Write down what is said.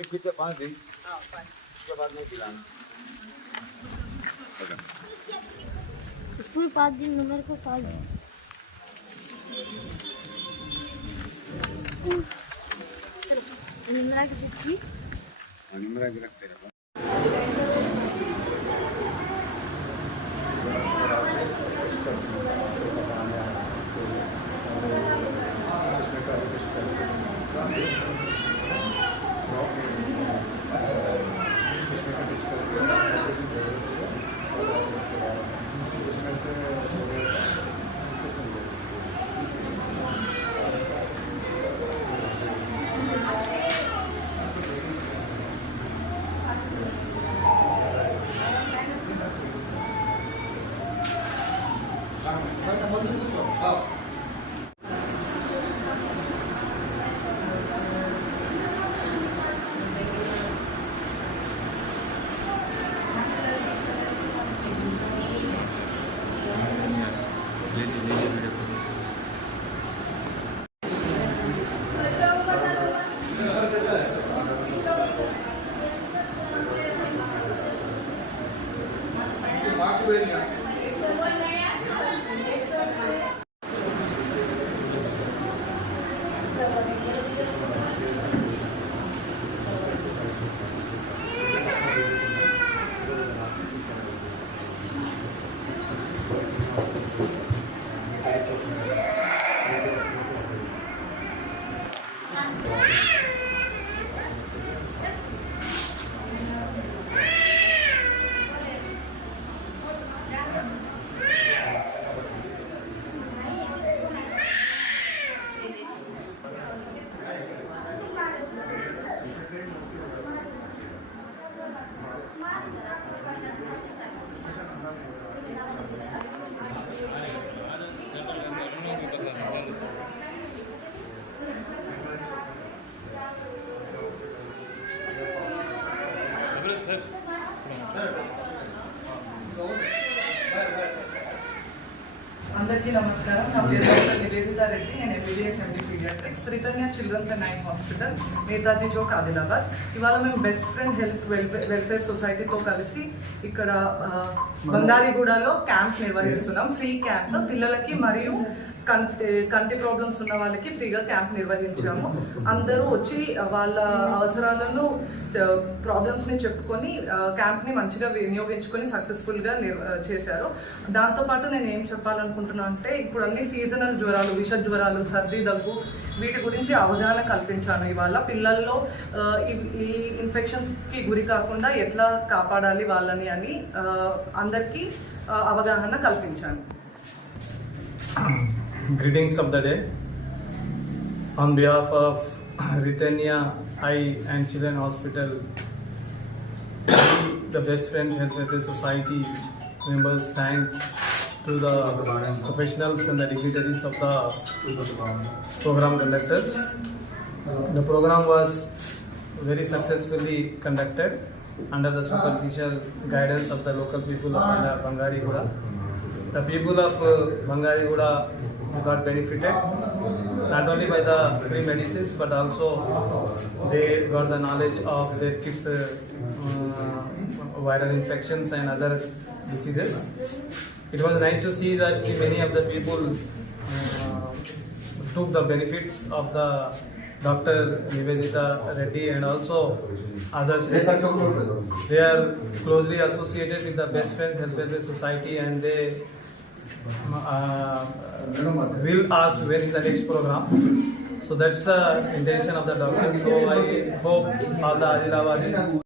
एक पीते 5 दिन उसके बाद नहीं पिलाना। स्कूल 5 दिन नंबर को 5 दिन चलो निमरा की सब्जी निमरा की रखते रहो। అందరికీ నమస్కారం. నా పేరు డాక్టర్ నివేదితా రెడ్డి. నేను MBBS MD paediatrics, Sridhanya children's and eye hospital, Netaji Chowk, Adilabad. ఇవాళ మేము బెస్ట్ ఫ్రెండ్ హెల్త్ వెల్ఫేర్ సొసైటీతో కలిసి ఇక్కడ బంగారీగూడలో క్యాంప్ నిర్వహిస్తున్నాం. ఫ్రీ క్యాంప్ పిల్లలకి మరియు కంటి ప్రాబ్లమ్స్ ఉన్న వాళ్ళకి ఫ్రీగా క్యాంప్ నిర్వహించాము. అందరూ వచ్చి వాళ్ళ అవసరాలను ప్రాబ్లమ్స్ని చెప్పుకొని క్యాంప్ని మంచిగా వినియోగించుకొని సక్సెస్ఫుల్గా చేశారు. దాంతోపాటు నేను ఏం చెప్పాలనుకుంటున్నాను అంటే, ఇప్పుడు అన్ని సీజనల్ జ్వరాలు, విష జ్వరాలు, సర్ది, దగ్గు, వీటి గురించి అవగాహన కల్పించాను. ఇవాళ పిల్లల్లో ఈ ఇన్ఫెక్షన్స్కి గురి కాకుండా ఎట్లా కాపాడాలి వాళ్ళని అని అందరికీ అవగాహన కల్పించాను. Greetings of the day. On behalf of Ritania Eye and Children Hospital, the Best Friend Health Welfare Society members, thanks to the professionals and the dignitaries of the program conductors. The program was very successfully conducted under the superficial guidance of the local people of Bangariguda. The people of Bangariguda got benefited not only by the free medicines, but also they got the knowledge of their kids' viral infections and other diseases. It was nice to see that many of the people took the benefits of the Dr. Nivedita Reddy and also others. They are closely associated with the Best Friends Health Welfare Society, and they will ask when is the next program. So that's the intention of the doctor. So I hope all the Adilabadis